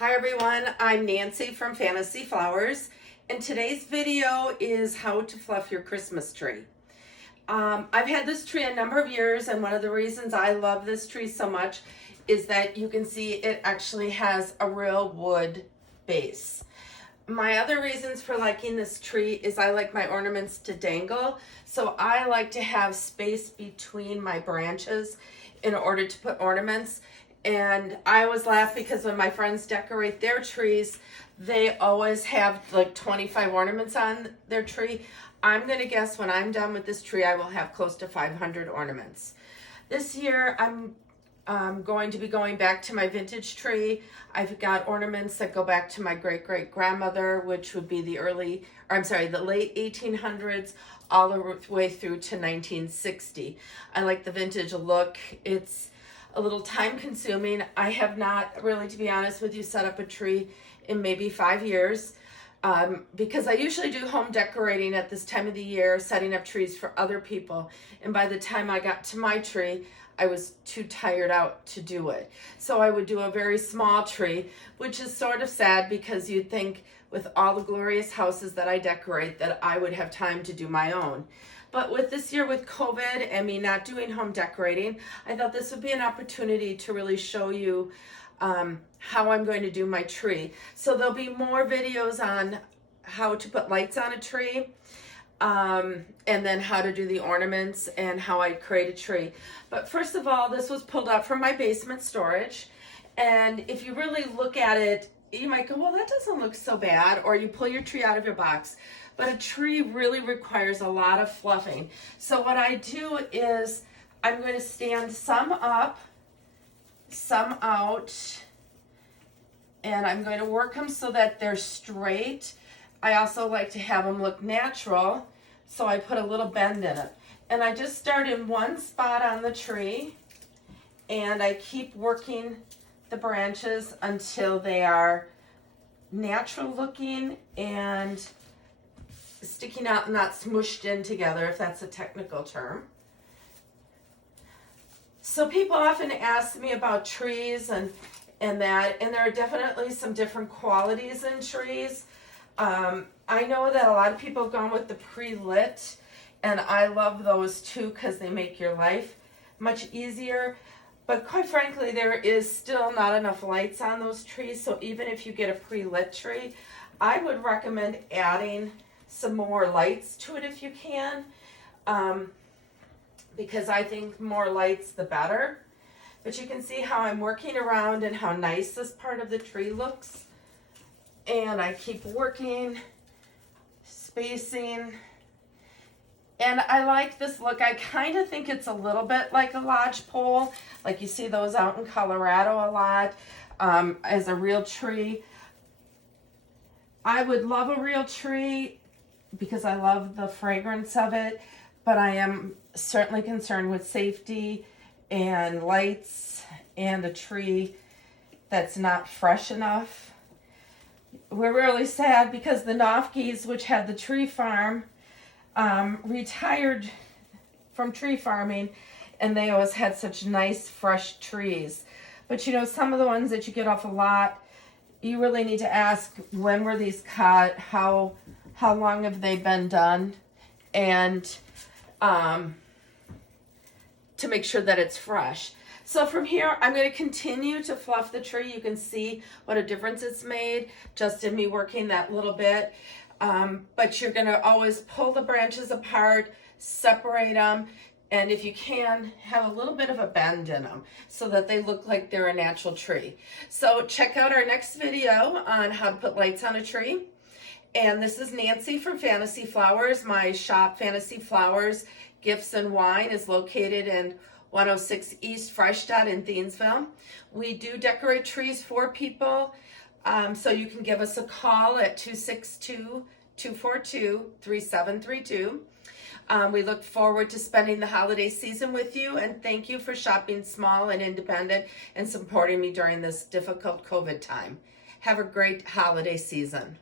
Hi everyone, I'm Nancy from Fantasy Flowers, and today's video is how to fluff your Christmas tree. I've had this tree a number of years, and one of the reasons I love this tree so much is that you can see it actually has a real wood base. My other reasons for liking this tree is I like my ornaments to dangle, so I like to have space between my branches in order to put ornaments. And I always laugh because when my friends decorate their trees, they always have like 25 ornaments on their tree. I'm going to guess when I'm done with this tree, I will have close to 500 ornaments. This year, I'm going to be going back to my vintage tree. I've got ornaments that go back to my great-great-grandmother, which would be the late 1800s, all the way through to 1960. I like the vintage look. It's a little time consuming. I have not really, to be honest with you, set up a tree in maybe 5 years because I usually do home decorating at this time of the year, setting up trees for other people. And by the time I got to my tree, I was too tired out to do it. So I would do a very small tree, which is sort of sad because you'd think with all the glorious houses that I decorate that I would have time to do my own. But with this year with COVID and me not doing home decorating, I thought this would be an opportunity to really show you how I'm going to do my tree. So there'll be more videos on how to put lights on a tree, and then how to do the ornaments and how I create a tree. But first of all, this was pulled out from my basement storage. And if you really look at it, you might go, well, that doesn't look so bad. Or you pull your tree out of your box. But a tree really requires a lot of fluffing. So what I do is I'm going to stand some up, some out, and I'm going to work them so that they're straight. I also like to have them look natural, so I put a little bend in it. And I just start in one spot on the tree, and I keep working the branches until they are natural looking and sticking out and not smooshed in together, if that's a technical term. So people often ask me about trees and there are definitely some different qualities in trees. I know that a lot of people have gone with the pre-lit, and I love those too because they make your life much easier. But quite frankly, there is still not enough lights on those trees, so even if you get a pre-lit tree, I would recommend adding some more lights to it if you can, because I think more lights the better. But you can see how I'm working around and how nice this part of the tree looks. And I keep working, spacing, and I like this look. I kind of think it's a little bit like a lodge pole, like you see those out in Colorado a lot, as a real tree. I would love a real tree because I love the fragrance of it, but I am certainly concerned with safety and lights and a tree that's not fresh enough. We're really sad because the Knopfkes, which had the tree farm, retired from tree farming, and they always had such nice fresh trees. But you know, some of the ones that you get off a lot, you really need to ask, when were these cut, how long have they been done, and to make sure that it's fresh. So from here, I'm going to continue to fluff the tree. You can see what a difference it's made just in me working that little bit. But you're going to always pull the branches apart, separate them, and if you can, have a little bit of a bend in them so that they look like they're a natural tree. So check out our next video on how to put lights on a tree. And this is Nancy from Fantasy Flowers. My shop, Fantasy Flowers Gifts and Wine, is located in 106 East Freistadt in Thiensville. We do decorate trees for people, so you can give us a call at 262-242-3732. We look forward to spending the holiday season with you, and thank you for shopping small and independent and supporting me during this difficult COVID time. Have a great holiday season.